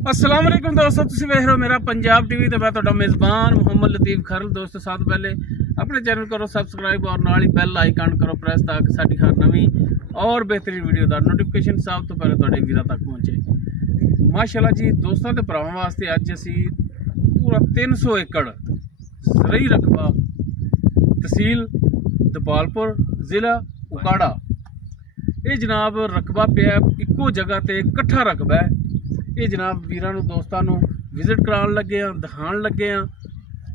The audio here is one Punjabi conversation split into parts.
अस्सलाम वालेकुम दोस्तों, तुसीं वेख रहे हो मेरा पंजाब टीवी ते मैं तुहाडा मेज़बान मोहम्मद लतीफ़ खरल। दोस्तों साथ पहले अपने चैनल करो सब्सक्राइब और नाल ही बेल आइकन करो प्रेस ताकि साडी हर नवी और बेहतरीन वीडियो दा नोटिफिकेशन सब तो पहले तुहाडे वीरां तक पहुंचे। माशाअल्लाह जी दोस्तों ते भरावां वास्ते अज असीं पूरा 300 एकड़ सही रकबा तहसील दपालपुर जिला उकाड़ा ये जनाब रकबा पिया इक्को जगह ते इकट्ठा रकबा है। ये जनाब वीरां नूं दोस्तां नूं विजिट कराउण लगे हैं, दिखाण लगे हैं।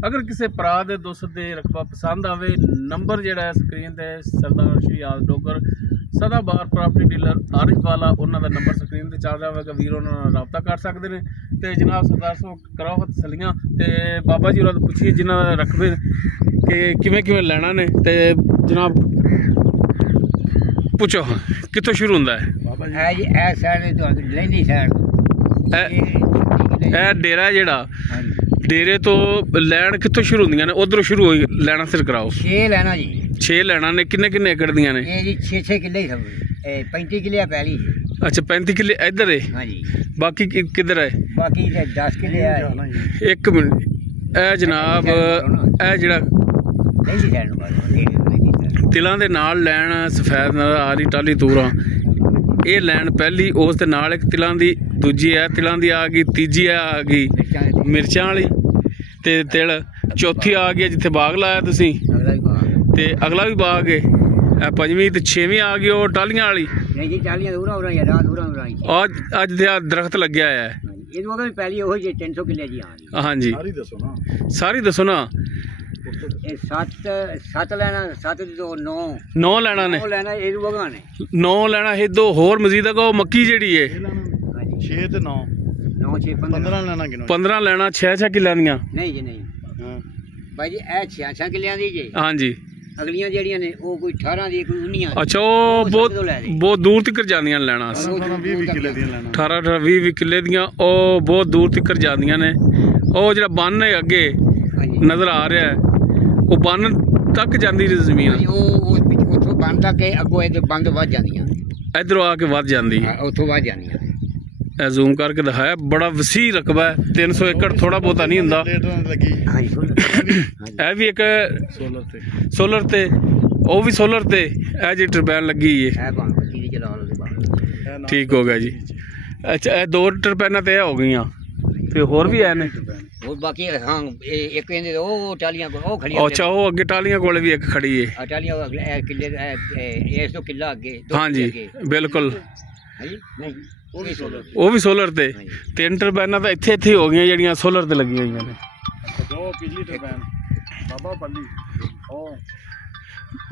अगर किसी भरा दे दोस्त दे रकबा पसंद आवे नंबर जिहड़ा स्क्रीन ते सरदार शहजाद डोगर सदाबहार प्रॉपर्टी डीलर आरिफ वाला उन्हां दा नंबर स्क्रीन ते चल रहा होगा, वीर उन्हां नाल राबता कर सकते हैं। तो जनाब सरदार साहब कराओ तसलियां ते बाबा जी होरां पुछिए जिन्हां दा रकबे कि किवें किवें लैणा ने। ते जनाब पुछो कित्थों शुरू हुंदा है? डेरा जिहड़ा डेरे तो लैन कित्थों शुरू होंदियां ने? उधरों शुरू होई लैना सिर कराओ। 6 लैना जी, 6 लैना ने। किन्ने किन्ने एकड़ दियां ने? ये जी 6 किले ही सब 35 किले पहली। अच्छा 35 किले इधर है? हां जी। बाकी किधर है? बाकी 10 किले है। एक मिनट ए जनाब ए जिहड़ा तिलां दे नाल लैन सफेद नजर आ रही टाली तूरां ये लैन पहली, उस दे नाल एक तिलां दी दूजी है, तिलां दी आ गई, तीजी है आ गई मिर्चां वाली ते तिल, चौथी आ गई जिथे बाग लाया तुसीं ते अगला भी बाग है, पंजवीं ते 6वीं आ गई और टालियां वाली। अज ते दरख्त लग्या है। हाँ जी सारी दसो ना। 7 लैना 7 तो 9 लैना ने। 9 लैना है दो होर मजीद अगो मक्की जेड़ी है 6 ते 9 15 लैना। 15 लैना 6 किले दियां नहीं जी नहीं भाई जी ए 6 किले दी जी। हां जी अगलियां जेड़ियां ने ओ कोई 18 दी कोई 19। अच्छा ओ बहुत दूर तक जांदियां लैना 20 किले दियां लैना 18 20 किले दियां ओ बहुत दूर तक जांदियां ने। ओ जेड़ा बन है अगे नजर आ रहा है वो बन तक जाती जमीन बन तक अगो बंद वध जांदियां इधरों आके वध जाती उथों वध जांदियां। जूम करके दिखाया बड़ा वसी रकबा है। 300 एकड़ थोड़ा बहुता नहीं हुंदा। ए भी एक सोलर ते ओ भी सोलर ते ए जी टरबैन लगी है। ठीक हो गया जी। अच्छा ए 2 टरबैना ते हो गई ते होर भी है ने बाकी। हाँ एक ओ टालियां को ओ खड़ी। अच्छा ओ अगे टालियां कोल भी एक खड़ी है। टालियां अगले किले इस तो किला अगे। हां जी बिल्कुल वो भी सोलर ते 3 टरबाइनां तो इत्थे इत्थे हो गई जड़ियां सोलर ते लगी हुई ने। दो पिछली टरबाइन बाबा पल्ली ओ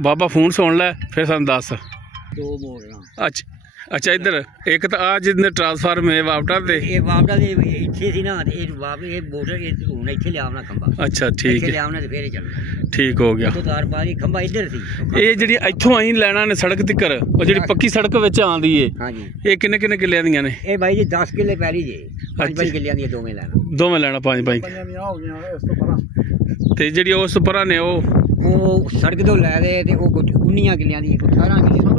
बाबा फोन सुन ले फिर सानू दस। 2 मोड़ना। अच्छा अच्छा इधर एक तो आज ट्रांसफार्म है वापटा दे ये वापटा दे इथे थी ना ये वापस ये मोटर ये हुन इथे ले आवना खंबा। अच्छा ठीक है ले आवना ते फिर चलना। ठीक हो गया। तो तार पारी खंबा इधर थी ये जेडी इथों आई लेना ने सड़क तिकर ओ जेडी पक्की सड़क विच आंदी है। हां जी ये किन्ने किन्ने किले दियां ने? ए भाई जी 10 किले पहली जी 5 किले दी दोवें लेना 5 हो गया इस तो परा ते जेडी उस परा ने ओ सड़क तो ले दे ते ओ 19 किले दी 18 किले तो।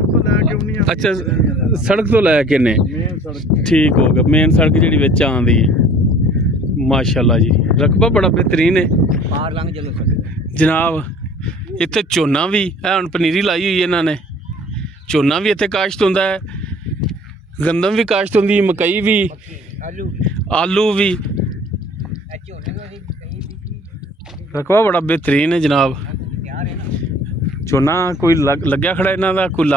अच्छा सड़क तो लैके ने ठीक हो गया। मेन सड़क जी बिच आंदी है। माशाल्लाह जी रकबा बड़ा बेहतरीन है जनाब। इत्थे झोना भी है हुण पनीरी लाई हुई इन्होंने। झोना भी इत्थे काश्त हुंदा है, गंदम भी काश्त हुंदी, मकई भी आलू भी। रकबा बड़ा बेहतरीन है जनाब। झोना कोई लग्या खड़ा इन्हां दा कोई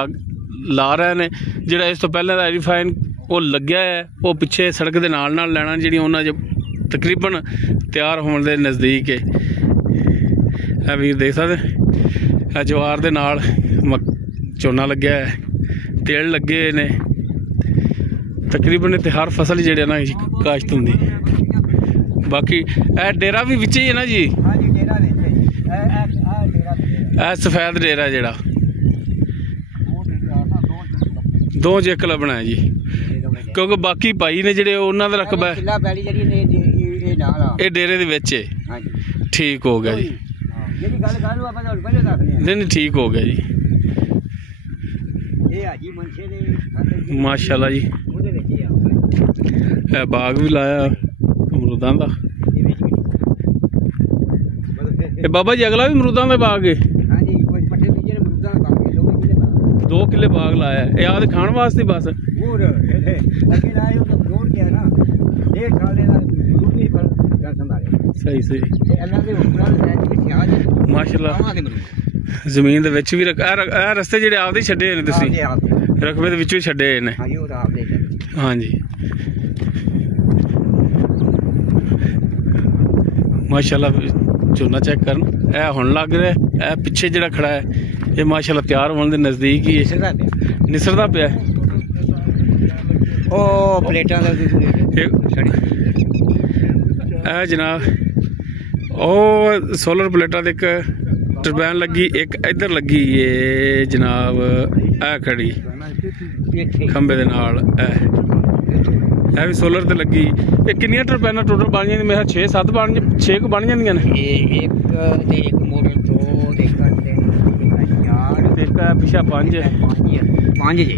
ला रहे ने। जिहड़ा इस तो पहले एरीफाइन वो लग्या है वो पिछे सड़क के नाल नाल लैना जी उन्होंने तकरीबन तैयार होने के नज़दीक है। वीर देख सकते जवार के नाल झोना लग्या है, तिल लगे ने। तकरीबन इत्थे हर फसल जी ना काश्त होंदी। बाकी ए डेरा भी विच ही है ना जी? सफेद डेरा जिहड़ा 2 जेकला बनाया जी क्योंकि बाकी भाई ने जेडे उन्हां दा रकबा ये डेरे दे विच है। ठीक हो गया जी। नहीं ठीक हो गया जी। माशाल्लाह जी ਇਹ ਬਾਗ ਵੀ ਲਾਇਆ ਅਮਰੂਦਾਂ ਦਾ। ਇਹ ਬਾਬਾ ਜੀ ਅਗਲਾ ਵੀ ਅਮਰੂਦਾਂ ਦਾ ਬਾਗ ਹੈ। ਹਾਂਜੀ ਕੁਝ ਪੱਠੇ ਬੀਜੇ ਨੇ ਅਮਰੂਦਾਂ ਦਾ ਬਾਗ ਹੈ, 2 ਕਿੱਲੇ ਬਾਗ ਲਾਇਆ। ਇਹ ਆਦੇ ਖਾਣ ਵਾਸਤੇ ਬਸ ਹੋਰ ਅੱਗੇ ਲਾਏ ਉਹ ਰੋਡ ਗਿਆ ਨਾ 1.5 ਸਾਲ ਦਾ ਜ਼ਰੂਰ ਨਹੀਂ ਪਰ ਗੱਲ ਸੰਭਾਲੇ। ਸਹੀ ਸਹੀ ਤੇ ਅੱਲਾ ਦੇ ਹੁਕਮਾਂ ਦੇ ਤਹਿਤ ਸਿਆਜ ਮਾਸ਼ਾਅੱਲਾ ਜ਼ਮੀਨ ਦੇ ਵਿੱਚ ਵੀ ਇਹ ਰਸਤੇ ਜਿਹੜੇ ਆਪਦੇ ਛੱਡੇ ਨੇ ਤੁਸੀਂ ਰਕਬੇ ਦੇ ਵਿੱਚੋਂ ਛੱਡੇ ਹੋਏ ਨੇ। ਹਾਂਜੀ ਉਹ ਤਾਂ ਆਪਦੇ ਹਾਂਜੀ ਮਾਸ਼ਾਅੱਲਾ। ਝੋਨਾ ਚੈੱਕ ਕਰਨ ਇਹ ਹੁਣ ਲੱਗ ਰਿਹਾ। ਇਹ ਪਿੱਛੇ ਜਿਹੜਾ ਖੜਾ ਹੈ ਇਹ ਮਾਸ਼ਾਅੱਲਾ ਤਿਆਰ ਹੋਣ ਦੇ ਨਜ਼ਦੀਕ ਹੀ ਨਿਸਰਦਾ ਪਿਆ। ਉਹ ਪਲੇਟਾਂ ਦਾ ਇਹ ਜਨਾਬ ਉਹ ਸੋਲਰ ਪਲੇਟਾਂ ਦੇ ਇੱਕ ਟਰਬਾਈਨ ਲੱਗੀ, ਇੱਕ ਇੱਧਰ ਲੱਗੀ ਏ ਜਨਾਬ। ਇਹ ਖੜੀ ਖੰਬੇ ਦੇ ਨਾਲ ਇਹ ਵੀ ਸੋਲਰ ਤੇ ਲੱਗੀ। ਇਹ ਕਿੰਨੀਆਂ ਟਰਬਾਈਨਾਂ ਟੋਟਲ ਬਣ ਜਾਂਦੀਆਂ? ਮੇਰਾ 6-7 6 ਬਣ ਜਾਂਦੀਆਂ ਨੇ। ਇਹ ਇੱਕ ਤੇ ਇੱਕ ਮੋਟਰ 2 ਤੇ ਇੱਕ 3 4 ਤੇ ਇੱਕ ਪਿਛਾ 5 ਜੀ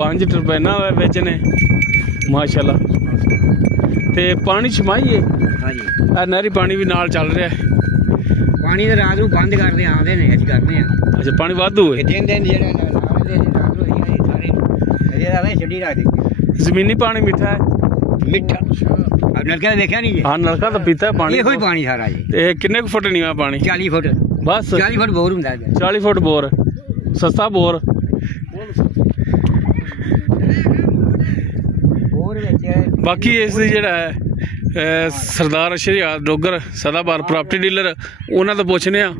5 ਟਰਬਾਈਨਾਂ ਵਿੱਚ ਨੇ ਮਾਸ਼ਾਅੱਲਾ। ਤੇ ਪਾਣੀ ਛਮਾਈਏ। ਹਾਂਜੀ ਇਹ ਨਹਿਰੀ ਪਾਣੀ ਵੀ ਨਾਲ ਚੱਲ ਰਿਹਾ। ਪਾਣੀ ਤਾਂ ਰਾਤ ਨੂੰ ਬੰਦ ਕਰਦੇ ਆਉਂਦੇ ਨੇ, ਅਸੀਂ ਕਰਦੇ ਹਾਂ। ਅੱਛਾ ਪਾਣੀ ਵਾਧੂ ਹੈ। ਦਿਨ ਜਿਹੜੇ ਰਾਤ ਨੂੰ ਸਾਰੇ ਇਹਦਾ ਛੱਡੀ ਰੱਖਦੇ। ਜ਼ਮੀਨੀ ਪਾਣੀ ਮਿੱਠਾ ਹੈ। ਮਿੱਠਾ ਨਲਕਾ ਤਾਂ ਦੇਖਿਆ ਨਹੀਂ। ਹਾਂ ਨਲਕਾ ਤਾਂ ਪੀਤਾ ਪਾਣੀ। ਇਹੋ ਹੀ ਪਾਣੀ ਸਾਰਾ ਜੀ। ਤੇ ਕਿੰਨੇ ਕੁ ਫੁੱਟ ਨੀਵਾਂ ਪਾਣੀ? 40 ਫੁੱਟ ਬਸ 40 ਫੁੱਟ ਬੋਰ ਹੁੰਦਾ। 40 ਫੁੱਟ ਬੋਰ ਸਸਤਾ ਬੋਰ। ਬੋਰ ਵਿੱਚ ਬਾਕੀ ਇਸ ਜਿਹੜਾ ਹੈ ਸਰਦਾਰ ਸ਼ਰੀਆਤ ਡੋਗਰ ਸਦਾਬਾਰ ਪ੍ਰਾਪਰਟੀ ਡੀਲਰ ਉਹਨਾਂ ਤੋਂ ਪੁੱਛਨੇ ਆ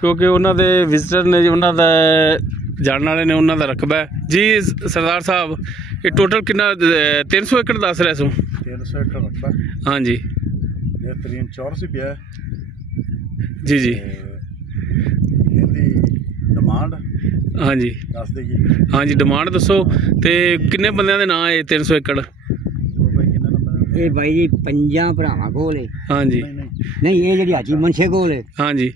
ਕਿਉਂਕਿ ਉਹਨਾਂ ਦੇ ਵਿਜ਼ਟਰ ਨੇ, ਉਹਨਾਂ ਦਾ ਜਾਣਨ ਵਾਲੇ ਨੇ, ਉਹਨਾਂ ਦਾ ਰਕਬਾ ਹੈ ਜੀ। ਸਰਦਾਰ ਸਾਹਿਬ ਇਹ ਟੋਟਲ ਕਿੰਨਾ 300 ਏਕੜ ਦੱਸ ਰਿਹਾ ਸੋ? 300 ਏਕੜ ਰਕਬਾ। ਹਾਂਜੀ बेहतरीन चौर से पिया जी जी। ਇਹਦੀ ਡਿਮਾਂਡ ਹਾਂਜੀ ਦੱਸ ਦੇਗੀ। ਹਾਂਜੀ ਡਿਮਾਂਡ ਦੱਸੋ ਤੇ ਕਿੰਨੇ ਬੰਦਿਆਂ ਦੇ ਨਾਂ ਹੈ 300 ਏਕੜ? ਇਹ ਬਾਈ ਜੀ 5 ਭਰਾਵਾਂ ਕੋਲ ਹੈ। ਹਾਂਜੀ ਨਹੀਂ ਇਹ ਜਿਹੜੀ ਹਾਜੀ ਮਨਸ਼ੇ ਕੋਲ ਹੈ। ਹਾਂਜੀ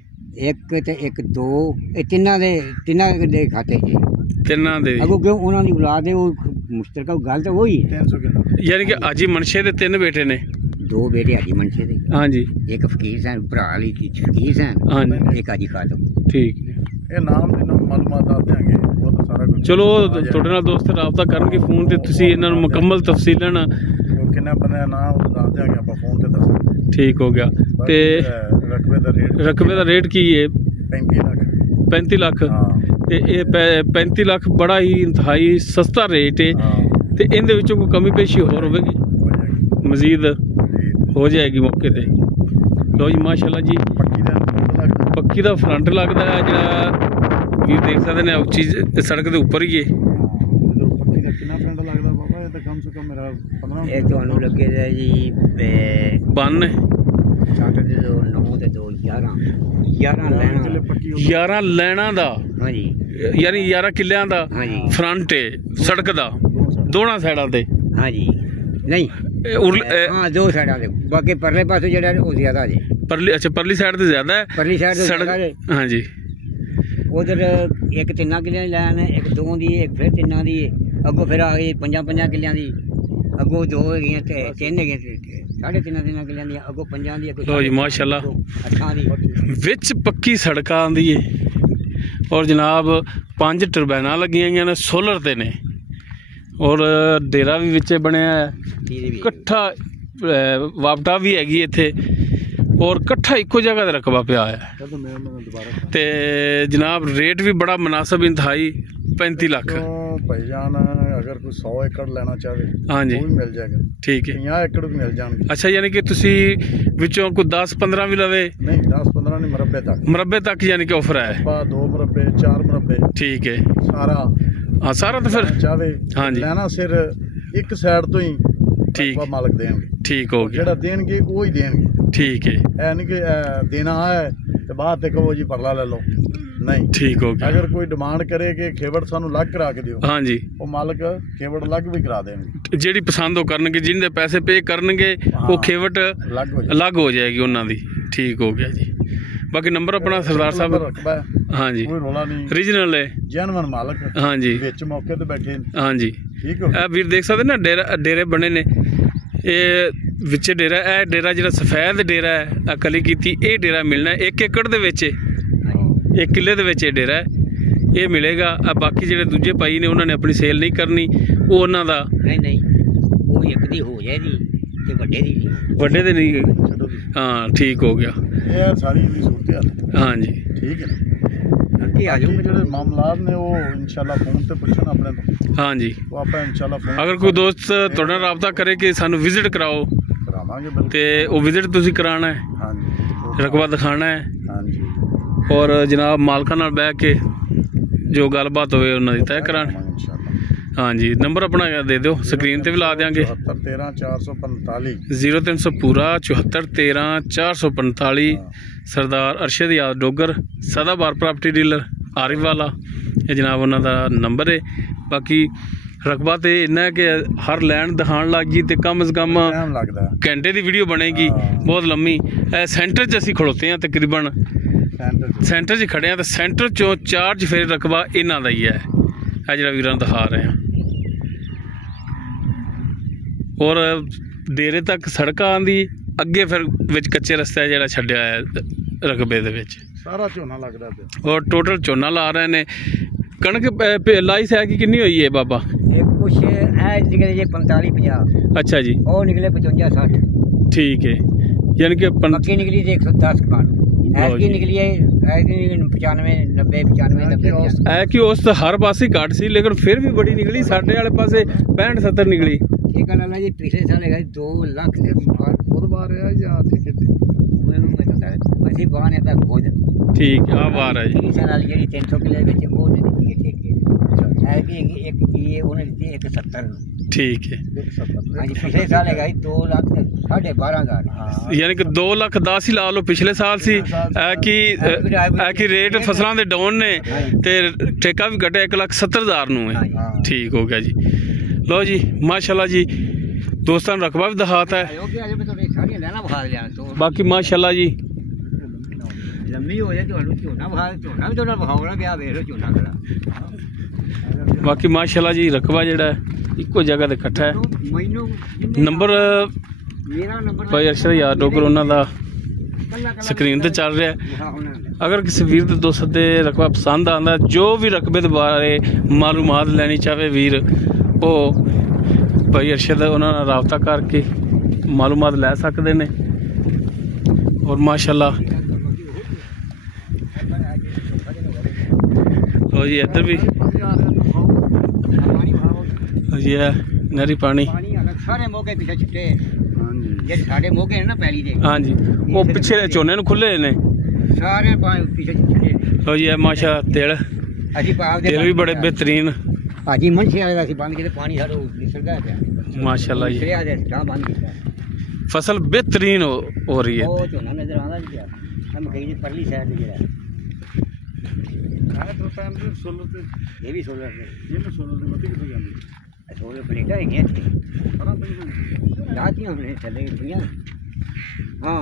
ਇੱਕ ਤੇ ਇੱਕ 2 ਇਹ ਤਿੰਨਾਂ ਦੇ ਖਾਤੇ ਜੀ। ਤਿੰਨਾਂ ਦੇ ਅਗੋ ਕਿਉਂ ਉਹਨਾਂ ਦੀ ਔਲਾਦ ਹੈ ਉਹ ਮੁਸ਼ਤਰਕਾ ਗੱਲ ਤਾਂ ਉਹੀ ਹੈ। 300 ਕਿਲੋ ਯਾਨੀ ਕਿ ਹਾਜੀ ਮਨਸ਼ੇ ਦੇ 3 ਬੇਟੇ ਨੇ। 2 ਬੇਟੇ ਹਾਜੀ ਮਨਸ਼ੇ ਦੇ। ਹਾਂਜੀ ਇੱਕ ਫਕੀਰ ਸਨ ਭਰਾ ਲਈ ਫਕੀਰ ਸਨ। ਹਾਂਜੀ ਇੱਕ ਹਾਜੀ ਖਾਤਮ। ਠੀਕ ਇਹ ਨਾਮ ਦੇ ਨਾਲ ਮਾਲੂਮਾਤ ਆ ਦਿਆਂਗੇ ਉਹ ਤਾਂ ਸਾਰਾ ਕੁਝ। ਚਲੋ ਤੁਹਾਡੇ ਨਾਲ ਦੋਸਤ ਰਾਬਤਾ ਕਰਨਗੇ ਫੋਨ ਤੇ, ਤੁਸੀਂ ਇਹਨਾਂ ਨੂੰ ਮੁਕੰਮਲ ਤਫਸੀਲਨ ਕਿੰਨਾ ਬੰਦਾ ਨਾਮ ਉਹ ਦੱਸ ਦਿਆਂਗੇ ਆਪਾਂ ਫੋਨ ਤੇ ਦੱਸਾਂਗੇ। ਠੀਕ ਹੋ ਗਿਆ। ਤੇ ਰਕਬੇ ਦਾ ਰੇਟ ਕੀ ਹੈ? 35 ਲੱਖ। 35 ਲੱਖ। ਹਾਂ ਤੇ ਇਹ 35 ਲੱਖ ਬੜਾ ਹੀ ਇੰਤਹਾਈ ਸਸਤਾ ਰੇਟ ਹੈ। ਤੇ ਇਹਦੇ ਵਿੱਚੋਂ ਕੋਈ ਕਮੀ ਪੇਸ਼ੀ ਹੋਰ ਹੋਵੇਗੀ? ਹੋ ਜਾਏਗੀ ਮਜ਼ੀਦ ਹੋ ਜਾਏਗੀ ਮੌਕੇ ਤੇ। ਲਓ ਜੀ ਮਾਸ਼ਾਅੱਲਾ ਜੀ। ਪੱਕੀ ਦਾ ਫਰੰਟ ਲੱਗਦਾ ਹੈ ਜਿਹੜਾ ਵੀ ਦੇਖ ਸਕਦੇ ਨੇ, ਉਹ ਚੀਜ਼ ਸੜਕ ਦੇ ਉੱਪਰ ਹੀ ਹੈ। ਪੱਕੀ ਦਾ ਕਿੰਨਾ ਫਰੰਟ ਲੱਗਦਾ ਬਾਬਾ? ਇਹ ਤਾਂ ਕਮ ਸੇ ਕਮ ਮੇਰਾ 15 ਇਹ ਤੁਹਾਨੂੰ ਲੱਗੇਗਾ ਜੀ 92 7 ਦੇ 9 ਤੇ 2 11 ਲੈਣਾ। 11 ਲੈਣਾ ਦਾ। ਹਾਂਜੀ ਯਾਨੀ 11 ਕਿੱਲਿਆਂ ਦਾ ਹਾਂਜੀ ਫਰੰਟ ਹੈ ਸੜਕ ਦਾ ਦੋਨਾਂ ਸਾਈਡਾਂ ਤੇ। ਹਾਂਜੀ ਨਹੀਂ ਹਾਂ 2 ਸਾਈਡਾਂ ਤੇ, ਬਾਕੀ ਪਰਲੇ ਪਾਸੇ ਜਿਹੜਾ ਉਹ ਜ਼ਿਆਦਾ ਜੀ। ਪਰਲੀ ਅੱਛਾ ਪਰਲੀ ਸਾਈਡ ਤੇ ਜ਼ਿਆਦਾ ਹੈ। ਪਰਲੀ ਸਾਈਡ ਤੇ ਸੜਕ ਹਾਂਜੀ। ਉਧਰ ਇੱਕ 3 ਕਿੱਲਿਆਂ ਦੀ ਲਾਈਨ ਹੈ, ਇੱਕ 2 ਦੀ ਹੈ, ਇੱਕ ਫਿਰ 3 ਦੀ ਹੈ, ਅੱਗੋਂ ਫਿਰ ਆ ਗਈ 5 ਕਿੱਲਿਆਂ ਦੀ, ਅੱਗੋਂ 2 ਹੈਗੀਆਂ ਤੇ 3 ਹੈਗੀਆਂ, 3.5 ਕਿੱਲਿਆਂ ਦੀਆਂ, ਅੱਗੋਂ 5 ਦੀ। ਲਓ ਜੀ ਮਾਸ਼ਾਅੱਲਾ 8 ਦੀ ਵਿੱਚ ਪੱਕੀ ਸੜਕਾਂ ਆਉਂਦੀ ਹੈ ਔਰ ਜਨਾਬ 5 ਟਰਬਾਈਨਾਂ ਲੱਗੀਆਂ ਹੋਈਆਂ ਨੇ ਸੋਲਰ ਤੇ ਨੇ ਔਰ ਡੇਰਾ ਵੀ ਵਿੱਚ ਬਣਿਆ ਹੈ। ਇਕੱਠਾ ਵਾਪਟਾ ਵੀ ਹੈਗੀ ਇੱਥੇ ਔਰ ਇਕੱਠਾ ਇੱਕੋ ਜਗ੍ਹਾ ਤੇ ਰਕਬਾ ਪਿਆ ਹੈ। ਤੇ ਜਨਾਬ ਰੇਟ ਵੀ ਬੜਾ ਮੁਨਾਸਬ ਇੰਤਹਾਈ 35 ਲੱਖ। ਭਾਈਜਾਨ ਅਗਰ ਕੋਈ 100 ਏਕੜ ਲੈਣਾ ਚਾਹੇ ਹਾਂਜੀ ਉਹ ਵੀ ਮਿਲ ਜਾਏਗਾ। ਠੀਕ ਹੈ 50 ਏਕੜ ਵੀ ਮਿਲ ਜਾਣਗੇ। ਅੱਛਾ ਯਾਨੀ ਕਿ ਤੁਸੀਂ ਵਿੱਚੋਂ ਕੋਈ 10-15 ਵੀ ਲਵੇ? ਨਹੀਂ 10-15 ਨਹੀਂ, ਮਰਬੇ ਤੱਕ ਯਾਨੀ ਕਿ ਆਫਰ ਹੈ। 2 ਮਰਬੇ 4 ਮਰਬੇ ਠੀਕ ਹੈ ਸਾਰਾ। ਹਾਂ ਸਾਰਾ ਤਾਂ ਫਿਰ ਚਾਹੇ ਹਾਂਜੀ ਲੈਣਾ ਸਿਰ ਇੱਕ ਸਾਈਡ ਤੋਂ ਹੀ ਠੀਕ ਮਾਲਕ ਦੇਣਗੇ। ਠੀਕ ਹੋ ਗਿਆ। ਜਿਹੜਾ ਦੇਣਗੇ ਉਹ ਹੀ ਦੇਣਗੇ। ਠੀਕ ਹੈ ਇਹ ਨਹੀਂ ਕਿ ਦੇਣਾ ਹੈ ਤੇ ਬਾਅਦ ਤੇ ਕਹੋ ਜੀ ਪਰਲਾ ਲੈ ਲਓ, ਨਹੀਂ। ਠੀਕ ਹੋ ਗਿਆ। ਅਗਰ ਕੋਈ ਡਿਮਾਂਡ ਕਰੇ ਕਿ ਖੇਵੜ ਸਾਨੂੰ ਅਲੱਗ ਕਰਾ ਕੇ ਦਿਓ, ਹਾਂਜੀ ਉਹ ਮਾਲਕ ਖੇਵੜ ਅਲੱਗ ਵੀ ਕਰਾ ਦੇਣਗੇ। ਜਿਹੜੀ ਪਸੰਦ ਉਹ ਕਰਨਗੇ, ਜਿਹਦੇ ਪੈਸੇ ਪੇ ਕਰਨਗੇ ਉਹ ਖੇਵਟ ਅਲੱਗ ਹੋ ਜਾਏਗੀ ਉਹਨਾਂ ਦੀ। ਠੀਕ ਹੋ ਗਿਆ ਜੀ बाकी नंबर अपना सरदार साहब रकबा है, हाँ जी कोई रौला नहीं, रीजनल है जैनवन मालक हाँ जी विच मौके ते बैठे ने। हाँ जी ठीक हो ਇਹ ਵੀਰ ਦੇਖ ਸਕਦੇ ਨਾ ਡੇਰੇ ਬਣੇ ਨੇ ਇਹ ਵਿੱਚ ਡੇਰਾ ਇਹ ਡੇਰਾ ਜਿਹੜਾ ਸਫੈਦ ਡੇਰਾ ਹੈ ਆ ਕਲੀ ਕੀਤੀ ਇਹ ਡੇਰਾ ਮਿਲਣਾ 1 ਏਕੜ ਦੇ ਵਿੱਚ 1 ਕਿੱਲੇ ਦੇ ਵਿੱਚ ਇਹ ਡੇਰਾ ਹੈ ਇਹ ਮਿਲੇਗਾ ਆ ਬਾਕੀ ਜਿਹੜੇ ਦੂਜੇ ਭਾਈ ਨੇ ਉਹਨਾਂ ਨੇ ਆਪਣੀ ਸੇਲ ਨਹੀਂ ਕਰਨੀ ਉਹ ਉਹਨਾਂ ਦਾ ਨਹੀਂ ਉਹ ਇੱਕ ਦੀ ਹੋ ਜਾਏਗੀ ਤੇ ਵੱਡੇ ਦੀ ਨਹੀਂ ਵੱਡੇ ਦੇ ਨਹੀਂ ਛੱਡੋ ਤੁਸੀਂ। ਹਾਂ ਠੀਕ ਹੋ ਗਿਆ ਇਹ ਸਾਰੀ ਦੀ ਸੂਰਤ ਹਾਲ ਹਾਂ ਜੀ ਠੀਕ ਹੈ ਅੱਗੇ ਆ ਜਾਓ ਬਾਕੀ ਜਿਹੜੇ ਮਾਮਲਾਤ ਨੇ ਉਹ ਇਨਸ਼ਾਅੱਲਾ ਫੋਨ ਤੇ ਪੁੱਛਣ ਆਪਣੇ ਤੋਂ, ਹਾਂ ਜੀ ਉਹ ਆਪਾਂ ਇਨਸ਼ਾਅੱਲਾ ਫੋਨ ਅਗਰ ਕੋਈ ਦੋਸਤ ਤੁਹਾਡੇ ਨਾਲ ਰਾਬਤਾ ਕਰੇ ਕਿ ਸਾਨੂੰ ਵਿਜ਼ਿਟ ਕਰਾਓ ਕਰਾਵਾਂਗੇ ਬਿਲਕੁਲ। ਤੇ ਉਹ ਵਿਜ਼ਿਟ ਤੁਸੀਂ ਕਰਾਉਣਾ ਹੈ ਹਾਂਜੀ ਰਕਬਾ ਦਿਖਾਣਾ ਹੈ ਹਾਂਜੀ ਔਰ ਜਨਾਬ ਮਾਲਕਾਂ ਨਾਲ ਬਹਿ ਕੇ ਜੋ ਗੱਲਬਾਤ ਹੋਵੇ ਉਹਨਾਂ ਦੀ ਤੈਅ ਕਰਾਉਣ ਇਨਸ਼ਾਅੱਲਾ। हाँ जी नंबर अपना दे दो स्क्रीन पे भी ला देंगे 73 445 0300 पूरा 74 13 445 सरदार अरशद याद डोगर सदाबार प्रॉपर्टी डीलर आरिफ वाला ये जनाब उन्हों का नंबर है। बाकी रकबा तो इन्ना है कि हर लैंड दिखाण लग गई तो कम से कम टाइम लगता है घंटे की वीडियो बनेगी बहुत लम्मी सेंटर च असी खड़ोते हैं तकरीबन सेंटर च खड़े हैं तो सेंटर चो 4 फेर रकबा इन्हों का ही है जो वीर दिखा रहे हैं और डेरे तक सड़क आंदी अगे फिर विच कच्चे रस्ते जो छड्या है रकबे दे विच सारा झोना लगता है और टोटल झोना ला रहे ने कणक लाई सै की कितनी हुई है बाबा एक कुछ ऐ निकले जे 45 50 अच्छा जी और निकले 55 60 ठीक है यानी कि मक्की निकली थी 110 कमान ऐसी निकली है 95 90 95 90 है कि उस हर पासे घट सी लेकिन फिर भी बड़ी निकली साडे वाले पासे 65 70 निकली ठीक है लाला जी पिछले साल है 2 लाख से खुद बार है या ठेके ते ਮੈਨੂੰ ਨਹੀਂ ਪਤਾ ਅਸੀਂ ਬਾਹਨੇ ਤਾਂ ਖੋਜ ठीक है आ बार है जी पिछले साल ਜਿਹੜੀ 300 ਕਿਲੇ ਵਿੱਚ ਉਹ ਨਹੀਂ ਦਿੱਤੀ ਹੈ ਠੇਕੇ ਹੈ ਕਿ ਇੱਕ ਕੀ ਉਹਨੇ ਦਿੱਤੀ 170 ठीक है ਹਾਂਜੀ ਪਿਛਲੇ ਸਾਲ ਹੈਗਾ 2 ਲੱਖ 12,500 यानी कि 2 लाख 10 ही ला लो पिछले साल सी कि रेट फसलों के डाउन ने ते ठेका भी घटे 1,70,000 नूं है ठीक हो गया जी लो जी माशाल्लाह जी दोस्तों रकबा भी दिखाता है बाकी माशाल्लाह जी लंबी हो जाए झोना भी तो बखाओ ब्याह वेख लो झोना खड़ा बाकी माशाल्लाह जी रकबा जिहड़ा इक्को जगह ते इकट्ठा है ਮੈਨੂੰ नंबर ਮੇਰਾ ਨੰਬਰ भाई अरशद यार डोगर उन्हों का स्क्रीन ते चल रहा है अगर किसी वीर दे दोस्त दे रकबा पसंद आंदा जो भी रकबे दे बारे मालूमात लैनी चाहे वीर वो भाई अरशद उन्होंने राबता करके मालूमात लै सकते हैं और माशाल्लाह लो जी इधर भी जी है नहरी पानी ਸਾਰੇ ਮੋਗੇ ਪਿੱਛੇ ਛੁੱਟੇ ਜਿਹੜੇ ਸਾਡੇ ਮੋਗੇ ਨੇ ਨਾ ਪੈਲੀ ਦੇ हाँ जी वो पिछले झोने नूं खुले ने ਸਾਰੇ ਪਿੱਛੇ ਛੁੱਟੇ लो जी है माशा तेल ਅਸੀਂ ਪਾਪ ਦੇ तेल भी बड़े बेहतरीन ਹਾਂਜੀ ਮਨਸ਼ੇ ਵਾਲੇ ਅਸੀਂ ਬੰਦ ਕੀਤੇ ਪਾਣੀ ਸਾਡਾ ਨਿਕਲਦਾ ਪਿਆ माशाल्लाह जी ਸਿਰਿਆ ਦੇ ਤਾਂ ਬੰਦ ਕੀਤਾ फसल बेहतरीन हो रही है ਉਹ ਝੋਨਾ ਨਜ਼ਰ ਆਉਂਦਾ ਜੀ ਆ ਮਕਈ ਦੀ ਪਰਲੀ ਸਾਈਡ ਜਿਹੜਾ ਇਹ ਵੀ ਸੋਲਰ ਨੇ ਸੋਲਰ ਪਲੇਟਾਂ ਹੈਗੀਆਂ ਲਾਤੀਆਂ ਹੁਣੇ ਥੱਲੇ ਗਈਆਂ ਹਾਂ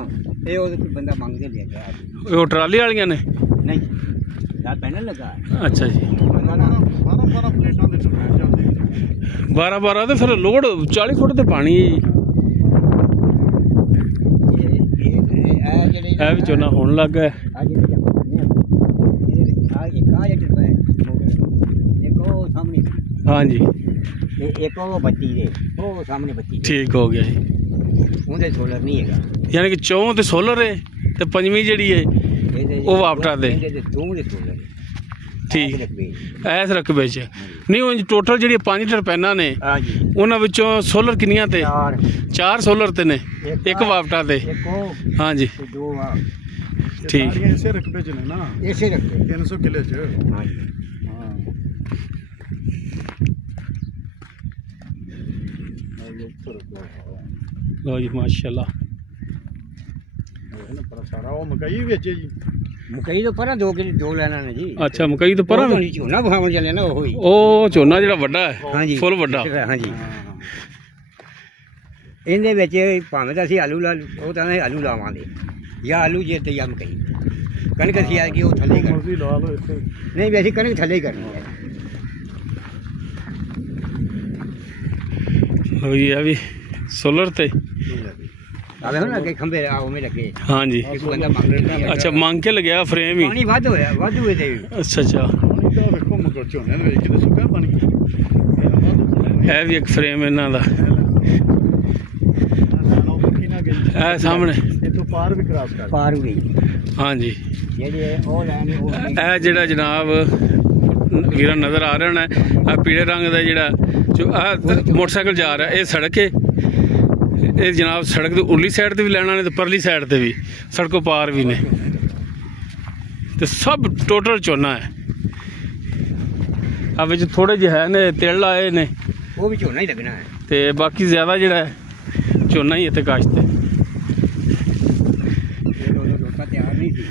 ਇਹ ਉਹਦੇ ਕੋਈ ਬੰਦਾ ਮੰਗਦੇ ਲੈ ਗਿਆ वो ट्राली वालियां ने ਨਹੀਂ ਦਾ ਪੈਨਲ ਲੱਗਾ अच्छा जी 12 ਪਲੇਟਾਂ ਦੇ ਟੁਕੜੇ ਚੱਲਦੇ 12 तो फिर लोड 40 फुट ते पानी है जी ਇਹ ਜਿਹੜੇ है भी झोना होने लग गया ਆ ਜਿਹੜੇ ਇਹਦੇ ਵਿੱਚ ਆ ਇੱਕ ਆ ਜਿਹੜਾ ਹੈ ਇੱਕ ਉਹ ਸਾਹਮਣੇ हाँ जी ਤੇ ਇੱਕ ਉਹ ਬੱਤੀ ਦੇ ਉਹ ਸਾਹਮਣੇ ਬੱਤੀ ठीक हो गया जी ਉਹਦੇ ਸੋਲਰ ਨਹੀਂ ਹੈਗਾ यानी कि 4 ते सोलर है ते पंजवीं जिहड़ी है ਇਹਦੇ ਉਹ ਵਾਪਟਾ ਦੇ ਦੋ ਦੇ ਸੋਲਰ ठीक ऐस रकबे च नहीं उंज टोटल जिहड़ी 5 टरपैना ने ਹਾਂਜੀ उन्हां विचों सोलर किन्नियां ते ਚਾਰ 4 सोलर ते ने एक वापटा ते ਇੱਕ ਉਹ हाँ जी ਤੇ ਦੋ ਆ ठीक ਇਸੇ ਰਕਬੇ ਚ ਨੇ ਨਾ ਇਸੇ ਰੱਖੇ 300 ਕਿਲੇ ਚ ਹਾਂਜੀ ਹਾਂ लो जी माशाल्लाह ਸਾਰਾ ਉਹ ਮਕਈ ਵਿੱਚ ਜੀ ਮਕਈ ਤੋਂ ਪਰਾਂ 2 ਕਿਲੇ 2 ਲੈਣਾ ਨੇ ਜੀ अच्छा मकई तो पर ਉਹ ਝੋਨਾ ਬਹਾਵਣ ਚੱਲੇ ਨਾ ਉਹ ਹੀ ਉਹ ਝੋਨਾ ਜਿਹੜਾ ਵੱਡਾ ਹੈ ਹਾਂਜੀ ਫੁੱਲ ਵੱਡਾ ਹਾਂਜੀ ਇਹਦੇ ਵਿੱਚ ਭਾਵੇਂ ਤਾਂ ਅਸੀਂ ਆਲੂ ਲਾ ਉਹ ਤਾਂ ਅਸੀਂ ਆਲੂ ਲਾਵਾਂਗੇ ਜਾਂ ਆਲੂ ਜੇ ਤੇ ਜਾਂ ਮਕਈ ਕਣਕ ਅਸੀਂ ਆ ਗਈ ਉਹ ਥੱਲੇ ਕਰ ਮਰਜ਼ੀ ਲਾ ਲਓ ਇੱਥੇ ਨਹੀਂ ਵੀ ਅਸੀਂ ਕਣਕ ਥੱਲੇ ਹੀ ਕਰਨੀ ਹੈ। ਲਓ ਜੀ, ਇਹ ਵੀ ਸੋਲਰ ਤੇ ਆਵੇ ਹੁਣ ਅੱਗੇ ਖੰਭੇ ਆ ਉਵੇਂ ਲੱਗੇ। ਹਾਂਜੀ, ਇੱਕ ਬੰਦਾ ਮੰਗ ਰਿਹਾ। ਅੱਛਾ ਮੰਗ ਕੇ ਲਗਿਆ ਫਰੇਮ ਹੀ। ਪਾਣੀ ਵੱਧ ਹੋਇਆ, ਵਾਧੂ ਹੋਏ ਤੇ ਅੱਛਾ ਅੱਛਾ, ਪਾਣੀ ਤਾਂ ਵੇਖੋ ਮਗਰ ਝੋਨੇ ਦੇ ਵਿੱਚ ਕਿਤੇ ਸੁੱਕਾ ਪਾਣੀ ਇਹ ਵੀ ਇੱਕ ਫਰੇਮ ਇਹਨਾਂ ਦਾ। ਇਹ ਸਾਹਮਣੇ ਇੱਥੋਂ ਪਾਰ ਵੀ ਕ੍ਰਾਸ ਕਰ ਪਾਰ ਹੋ ਗਈ ਹਾਂਜੀ। ਜਿਹੜੇ ਉਹ ਲੈਣ ਉਹ ਇਹ ਜਿਹੜਾ ਜਨਾਬ ਵੀਰਾ ਨਜ਼ਰ ਆ ਰਿਹਾ ਹੋਣਾ, ਆ ਪੀਲੇ ਰੰਗ ਦਾ ਜਿਹੜਾ ਜੋ ਆ ਮੋਟਰਸਾਈਕਲ ਜਾ ਰਿਹਾ, ਇਹ ਸੜਕ ਹੈ। ਇਹ ਜਨਾਬ ਸੜਕ ਦੀ ਉਰਲੀ ਸਾਈਡ ਤੇ ਵੀ ਲੈਣਾ ਨੇ ਤੇ ਪਰਲੀ ਸਾਈਡ ਤੇ ਵੀ, ਸੜਕੋਂ ਪਾਰ ਵੀ ਨੇ, ਤੇ ਸਭ ਟੋਟਲ ਝੋਨਾ ਹੈ। ਆ ਵਿੱਚ ਥੋੜੇ ਜਿਹੇ ਹੈ ਨੇ ਤਿਲ ਆਏ ਨੇ, ਉਹ ਵੀ ਝੋਨਾ ਹੀ ਲੱਗਣਾ ਹੈ। ਤੇ ਬਾਕੀ ਜ਼ਿਆਦਾ ਜਿਹੜਾ ਹੈ ਝੋਨਾ ਹੀ ਇੱਥੇ ਕਾਸ਼ ਤੇ। ਲੋਕਾਂ ਤਿਆਰ ਨਹੀਂ ਸੀ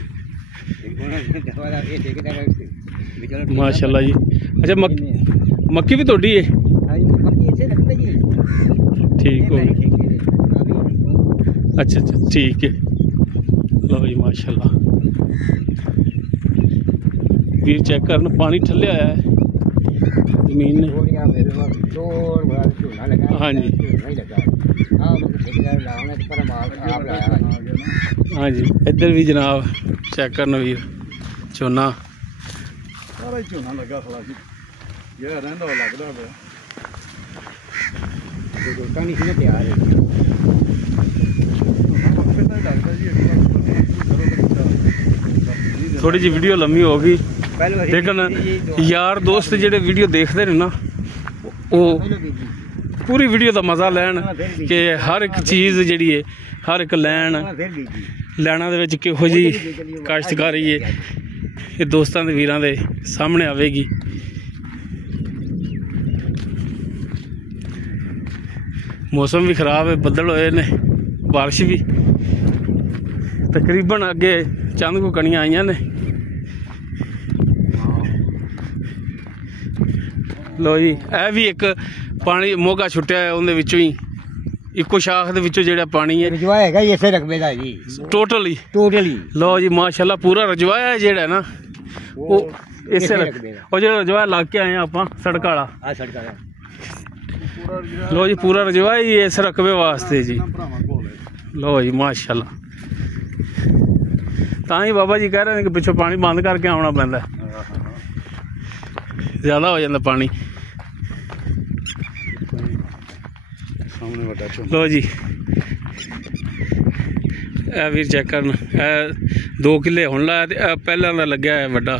ਉਹਨਾਂ ਇਹ ਦੇਖਦਾ ਵੀ ਚਲੋ ਮਾਸ਼ਾਅੱਲਾ ਜੀ। ਅੱਛਾ ਮੱਕੀ ਵੀ ਤੁਹਾਡੀ ਹੈ? ਹਾਂਜੀ ਮੱਕੀ ਇੱਥੇ ਲੱਗਦਾ ਜੀ। ਠੀਕ ਹੋ ਗਈ। ਅੱਛਾ ਅੱਛਾ ਠੀਕ ਹੈ। ਲਓ ਜੀ ਮਾਸ਼ਾਅੱਲਾ, ਵੀਰ ਚੈੱਕ ਕਰਨ ਪਾਣੀ ਠੱਲਿਆ ਹੋਇਆ ਹੈ ਜ਼ਮੀਨ ਨੇ। ਹਾਂਜੀ ਹਾਂਜੀ, ਇੱਧਰ ਵੀ ਜਨਾਬ ਚੈੱਕ ਕਰਨ ਵੀਰ ਝੋਨਾ ਸਾਰਾ ਹੀ ਝੋਨਾ ਲੱਗਾ ਖਲਾ ਜੀ, ਜਿਹੜਾ ਰਹਿੰਦਾ ਉਹ ਲੱਗਦਾ ਪਿਆ। ਲੋਕਾਂ ਨਹੀਂ ਸੀ ਤਿਆਰ ਥੋੜੀ ਜਿਹੀ ਵੀਡੀਓ ਲੰਮੀ ਹੋ ਗਈ, ਲੇਕਿਨ ਯਾਰ ਦੋਸਤ ਜਿਹੜੇ ਵੀਡੀਓ ਦੇਖਦੇ ਨੇ ਨਾ, ਉਹ ਪੂਰੀ ਵੀਡੀਓ ਦਾ ਮਜ਼ਾ ਲੈਣ ਕਿ ਹਰ ਇੱਕ ਚੀਜ਼ ਜਿਹੜੀ ਹੈ, ਹਰ ਇੱਕ ਲੈਣਾ ਦੇ ਵਿੱਚ ਕਿਹੋ ਜਿਹੀ ਕਾਸ਼ਤਕਾਰੀ ਹੈ, ਇਹ ਦੋਸਤਾਂ ਦੇ ਵੀਰਾਂ ਦੇ ਸਾਹਮਣੇ ਆਵੇਗੀ। ਮੌਸਮ ਵੀ ਖਰਾਬ ਹੈ, ਬੱਦਲ ਹੋਏ ਨੇ, ਬਾਰਿਸ਼ ਵੀ ਤਕਰੀਬਨ ਅੱਗੇ ਚੰਦ ਕੋ ਕਣੀਆਂ ਆਈਆਂ ਨੇ। ਲੋ ਜੀ, ਇਹ ਵੀ ਇੱਕ ਪਾਣੀ ਮੋਗਾ ਛੁੱਟਿਆ ਹੈ, ਉਹਦੇ ਵਿੱਚੋਂ ਹੀ ਇੱਕੋ ਸ਼ਾਖ ਦੇ ਵਿੱਚੋਂ ਜਿਹੜਾ ਪਾਣੀ ਹੈ ਰਜਵਾ ਹੈਗਾ ਇਸੇ ਰਕਬੇ ਦਾ ਜੀ, ਟੋਟਲੀ। ਲੋ ਜੀ ਮਾਸ਼ਾਅੱਲਾ, ਪੂਰਾ ਰਜਵਾਇਆ ਜਿਹੜਾ ਨਾ ਉਹ ਇਸੇ ਉਹ ਜਿਹੜਾ ਰਜਵਾਇਆ ਲੱਗ ਕੇ ਆਏ ਆਪਾਂ ਸੜਕ ਵਾਲਾ। ਲੋ ਜੀ ਪੂਰਾ ਰਜਵਾਇਆ ਹੀ ਇਸ ਰਕਬੇ ਵਾਸਤੇ ਜੀ। ਲੋ ਜੀ ਮਾਸ਼ਾਅੱਲਾ, ਤਾਂ ਹੀ ਬਾਬਾ ਜੀ ਕਹਿ ਰਹੇ ਨੇ ਕਿ ਪਿੱਛੋਂ ਪਾਣੀ ਬੰਦ ਕਰਕੇ ਆਉਣਾ ਪੈਂਦਾ, ਜ਼ਿਆਦਾ ਹੋ ਜਾਂਦਾ ਪਾਣੀ। ਲੋ ਜੀ ਇਹ ਵੀਰ ਚੈੱਕ ਕਰਨ, ਇਹ 2 ਕਿੱਲੇ ਹੁਣ ਲਾਇਆ ਤੇ ਇਹ ਪਹਿਲਾਂ ਦਾ ਲੱਗਿਆ ਹੈ ਵੱਡਾ।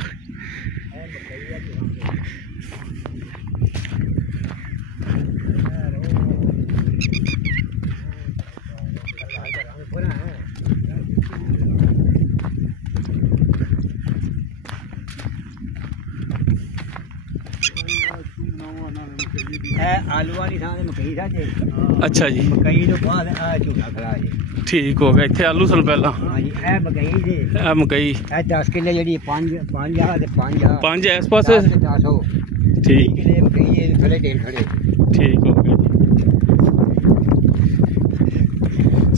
ਆਲੂਆਂ ਦੀ ਥਾਂ ਤੇ ਮਕਈ ਸਾਜੇ। ਅੱਛਾ ਜੀ, ਮਕਈ ਤੋਂ ਬਾਅਦ ਆ ਝੋਨਾ ਖੜਾ ਜੀ। ਠੀਕ ਹੋ ਗਿਆ। ਇੱਥੇ ਆਲੂ ਸਨ ਪਹਿਲਾਂ? ਹਾਂਜੀ, ਇਹ ਮਕਈ ਦੇ ਇਹ ਮਕਈ ਇਹ 10 ਕਿੱਲੇ ਜਿਹੜੀ 5 ਆ ਤੇ 5 ਇਸ ਪਾਸੇ 10 ਠੀਕ ਕਿੱਲੇ ਮਕਈ ਇਹ ਖੜੇ ਢੇਰ ਖੜੇ। ਠੀਕ ਹੋ ਗਿਆ ਜੀ,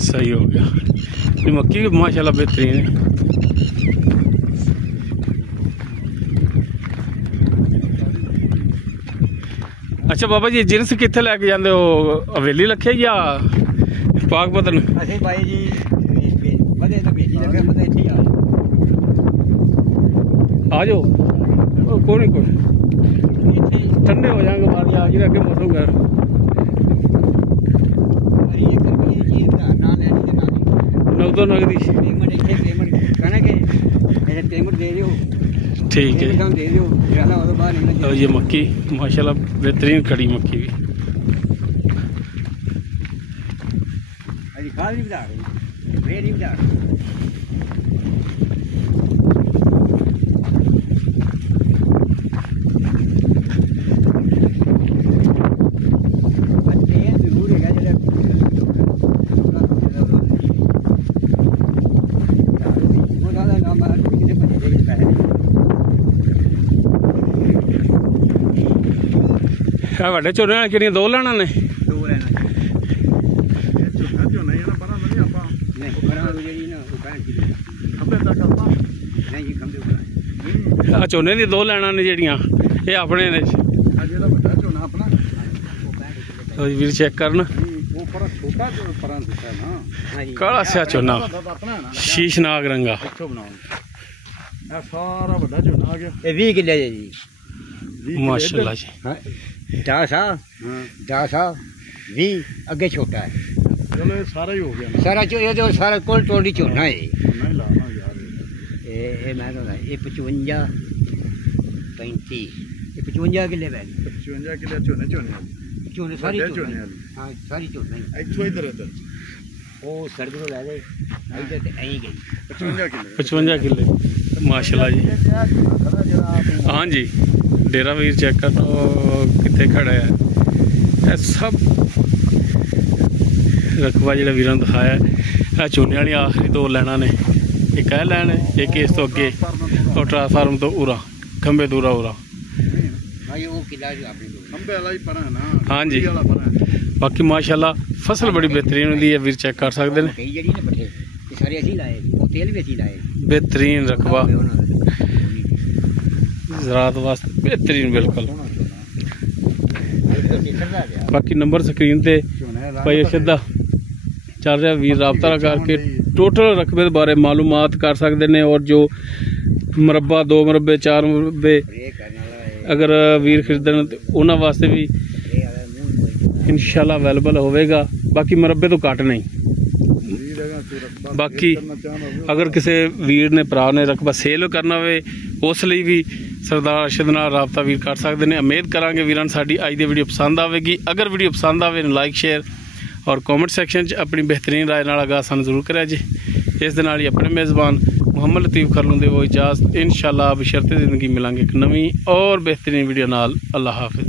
ਸਹੀ ਹੋ ਗਿਆ। ਇਹ ਮੱਕੀ ਵੀ ਮਾਸ਼ਾਅੱਲਾ बेहतरीन है। अच्छा बाबा जी, जिनस कितने लैके जाते हो? हवेली लखे या पाक बदन? ਅਸੀਂ ਭਾਈ ਜੀ ਵਧੇ ਤਾਂ ਭੇਜੀ ਲੱਗੇ, ਮਤੇ ਇੱਥੇ आ जाओ, कोई नहीं कोई ठंडे हो जाएंगे बाद में, आज अगे मौसम कर नगदो नगदी पेमेंट दे दियो। ठीक है। दे दियो बाहर। तो ये मक्की माशाल्लाह बेहतरीन खड़ी मक्की भी। अभी खाद नहीं बता रही, वे नहीं बता रही। ਵੱਡੇ ਝੋਨੇ ਨਾਲ ਕਿਹੜੀਆਂ 2 ਲੈਣਾ ਨੇ? 2 ਲੈਣਾ ਝੋਨਾ ਹੀ ਨਾ ਪਰਾਂ ਨਹੀਂ ਆਪਾਂ ਨਹੀਂ ਪਰਾਂ ਜਿਹੜੀ ਨਾ ਉਹ ਕਹਿਣ ਕੀ ਖੱਬੇ ਤੱਕ ਆਪਾਂ ਨਹੀਂ ਜੀ ਖੰਭੇ ਉੱਪਰ ਆ ਝੋਨੇ ਦੀ ਦੋ ਲੈਣਾ ਨੇ ਜਿਹੜੀਆਂ ਇਹ ਆਪਣੇ ਨੇ ਆ ਜਿਹੜਾ ਵੱਡਾ ਝੋਨਾ ਆਪਣਾ ਲਓ ਜੀ ਵੀਰ ਚੈੱਕ ਕਰਨ ਉਹ ਪਰ ਛੋਟਾ ਜੋ ਪਰਾਂ ਦਿੱਤਾ ਨਾ ਹਾਂਜੀ ਕਾਲਾ ਸਿਆ ਝੋਨਾ ਆਪਣਾ ਹੈ ਨਾ ਸ਼ੀਸ਼ਨਾਗ ਰੰਗਾ ਇੱਥੋਂ ਬਣਾਉਣ ਇਹ ਸਾਰਾ ਵੱਡਾ ਝੋਨਾ ਆ ਗਿਆ ਇਹ 20 ਕਿੱਲੇ ਜੀ 20 ਕਿੱਲੇ ਮਾਸ਼ਾਅੱਲਾ ਜੀ ਹਾਂ 10 ਆ ਹਾਂ 10 ਆ 20 ਅੱਗੇ ਛੋਟਾ ਹੈ ਚਲੋ ਇਹ ਸਾਰਾ ਹੀ ਹੋ ਗਿਆ ਨਾ ਸਾਰਾ ਇਹ ਜੋ ਸਾਰਾ ਕੋਲ ਟੋਲੀ ਝੋਨਾ ਹੈ ਨਹੀਂ ਲਾਵਾਂ ਯਾਰ ਇਹ ਮੈਂ ਕਹਿੰਦਾ ਇਹ 55 35 ਇਹ 55 ਕਿੱਲੇ ਬੈ 55 ਕਿੱਲੇ ਝੋਨੇ ਝੋਨੇ ਝੋਨੇ ਸਾਰੀ ਵੱਡੇ ਝੋਨੇ ਝੋਨੇ ਵਾਲੀ। ਹਾਂ ਸਾਰੀ ਝੋਨਾ ਹੀ ਇੱਥੋਂ ਇੱਧਰ ਇੱਧਰ ਉਹ ਸੜਕ ਤੋਂ ਲੈ ਗਏ ਇੱਧਰ ਤੇ ਐਂ ਗਈ 55 ਕਿੱਲੇ 55 ਕਿੱਲੇ ਮਾਸ਼ਾਅੱਲਾ ਜੀ ਹਾਂਜੀ ਡੇਰਾ ਵੀਰ ਚੈੱਕ ਕਰ ਕਿੱਥੇ ਖੜਾ ਹੈ ਇਹ ਸਭ ਰਕਬਾ ਜਿਹੜਾ ਵੀਰਾਂ ਨੂੰ ਦਿਖਾਇਆ ਇਹ ਝੋਨੇ ਵਾਲੀ ਆਖਰੀ ਦੋ ਲੈਣਾ ਨੇ ਇੱਕ ਇਹ ਲੈਣ ਹੈ ਇੱਕ ਇਸ ਤੋਂ ਅੱਗੇ ਉਹ ਟ੍ਰਾਂਸਫਾਰਮ ਤੋਂ ਉਰਾ ਖੰਬੇ ਦੂਰਾ ਉਰਾ ਭਾਈ ਉਹ ਕਿਲਾ ਜੀ ਆਪਣੇ ਕੋਲ ਖੰਬੇ ਵਾਲਾ ਹੀ ਪਰਾਂ ਹੈ ਨਾ ਹਾਂਜੀ। ਵਾਲਾ ਪਰਾਂ ਹੈ। ਬਾਕੀ ਮਾਸ਼ਾਅੱਲਾ ਫਸਲ ਬੜੀ ਬਿਹਤਰੀਨ ਹੁੰਦੀ ਹੈ ਵੀਰ ਚੈੱਕ ਕਰ ਸਕਦੇ ਨੇ ਕਈ ਜਿਹੜੀ ਨੇ ਪੱਠੇ ਇਹ ਸਾਰੇ ਅਸੀਂ ਲਾਏ ਉਹ ਤੇਲ ਵੀ ਅਸੀਂ ਲਾਏ ਬਿਹਤਰੀਨ ਰਕਬਾ ਉਹਨਾਂ ਦਾ ਜ਼ਰਾਤ ਵਾਸਤੇ ਬਿਹਤਰੀਨ ਬਿਲਕੁਲ ਇਹ ਨਿਕਲਦਾ ਗਿਆ ਬਾਕੀ ਨੰਬਰ ਸਕਰੀਨ ਤੇ ਝੋਨੇ ਲਾ ਭਾਈ ਅਰਸ਼ਦ ਦਾ ਚੱਲ ਰਿਹਾ ਵੀਰ ਰਾਬਤਾ ਕਰਕੇ ਟੋਟਲ ਰਕਬੇ ਦੇ ਬਾਰੇ ਮਾਲੂਮਾਤ ਕਰ ਸਕਦੇ ਨੇ ਔਰ ਜੋ ਮੁਰੱਬਾ 2 ਮੁਰੱਬੇ 4 ਮੁਰੱਬੇ ਇਹ ਕਰਨ ਵਾਲਾ ਹੈ ਅਗਰ ਵੀਰ ਖਰੀਦਣ ਤੇ ਉਹਨਾਂ ਵਾਸਤੇ ਵੀ ਇਹ ਵਾਲਾ ਮੂੰਹ ਇਨਸ਼ਾਅੱਲਾ ਅਵੇਲੇਬਲ ਹੋਵੇਗਾ ਬਾਕੀ ਮੁਰੱਬੇ ਤੋਂ ਘੱਟ ਨਹੀਂ ਬਾਕੀ ਅਗਰ ਕਿਸੇ ਵੀਰ ਨੇ ਭਰਾ ਨੇ ਰਕਬਾ ਸੇਲ ਕਰਨਾ ਹੋਵੇ ਉਸ ਲਈ ਵੀ ਸਰਦਾਰ ਅਰਸ਼ਦ ਨਾਲ ਰਾਬਤਾ ਵੀਰ ਕਰ ਸਕਦੇ ਨੇ ਉਮੀਦ ਕਰਾਂਗੇ ਵੀਰਾਂ ਨੂੰ ਸਾਡੀ ਅੱਜ ਦੀ ਵੀਡੀਓ ਪਸੰਦ ਆਵੇਗੀ ਅਗਰ ਵੀਡੀਓ ਪਸੰਦ ਆਵੇ ਤਾਂ ਲਾਈਕ ਸ਼ੇਅਰ ਔਰ ਕਮੈਂਟ ਸੈਕਸ਼ਨ 'ਚ ਆਪਣੀ ਬਿਹਤਰੀਨ ਰਾਏ ਨਾਲ ਆਗਾਹ ਸਾਨੂੰ ਜ਼ਰੂਰ ਕਰਿਆ ਜੀ ਇਸ ਦੇ ਨਾਲ ਹੀ ਆਪਣੇ ਮੇਜ਼ਬਾਨ ਮੁਹੰਮਦ ਲਤੀਫ ਖਰਲੂ ਦੇ ਉਹ ਇਜਾਜ਼ਤ ਇਨਸ਼ਾਅੱਲਾ ਬਸ਼ਰਤੇ ਜ਼ਿੰਦਗੀ ਮਿਲਾਂਗੇ ਇੱਕ ਨਵੀਂ ਔਰ ਬਿਹਤਰੀਨ ਵੀਡੀਓ ਨਾਲ ਅੱਲਾਹ ਹਾਫਿਜ਼।